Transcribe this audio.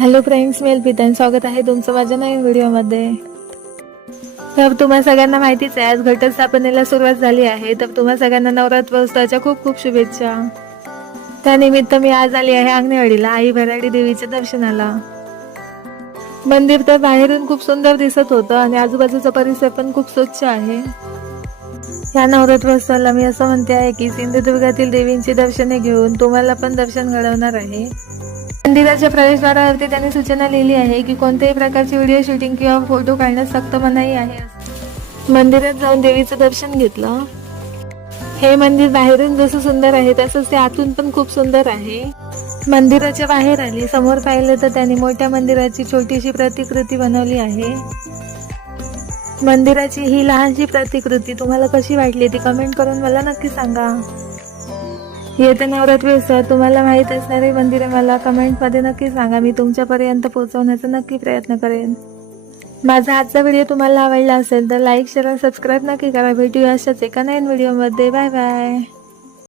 Hello friends, मी अल्पिता, स्वागत आहे तुमचं माझ्या नवीन व्हिडिओमध्ये। तर तुम्हा सगळ्यांना माहितीच आहे, आज घटस्थापनेला सुरुवात झाली आहे। तर तुम्हा सगळ्यांना नवरात्रोत्सवाच्या खूप खूप शुभेच्छा। त्यानिमित्त मी आज आली आहे अंगणेवाडीला आई भराडी देवीच्या दर्शनाला। मंदिर तर बाहेरून खूप सुंदर दिसत होतं आणि आजूबाजूचा परिसर पण खूप स्वच्छ आहे। या नवरात्रोत्सवाला मी असं म्हणते आहे की सिंधुदुर्गातील देवींची दर्शने घेऊन तुम्हाला पण दर्शन घडवणार आहे। मंदिराच्या प्रवेशद्वारावरती त्यांनी सूचना लिहिली आहे की कोणत्याही प्रकारची व्हिडिओ शूटिंग किंवा फोटो काढण्यास सक्त मनाई आहे। मंदिरात जाऊन देवीचं दर्शन घेतलं। हे मंदिर बाहेरून जसं सुंदर आहे तसंच ते आतून पण खूप सुंदर आहे। मंदिराच्या बाहेर आली, समोर पाहिलं तर त्यांनी मोठ्या मंदिराची छोटीशी प्रतिकृती बनवली आहे। मंदिराची ही लहानशी प्रतिकृती तुम्हाला कशी वाटली ती कमेंट करून मला नक्की सांगा। येत्या नवरात्रोत्सवात तुम्हाला माहित असणारे मंदिरे मला कमेंटमध्ये नक्की सांगा, मी तुमच्यापर्यंत पोहोचवण्याचा नक्की प्रयत्न करेन। माझा आजचा व्हिडिओ तुम्हाला आवडला असेल तर लाईक, शेअर, सबस्क्राईब नक्की करा। भेटूया अशाच एका नवीन व्हिडिओमध्ये। Bye bye.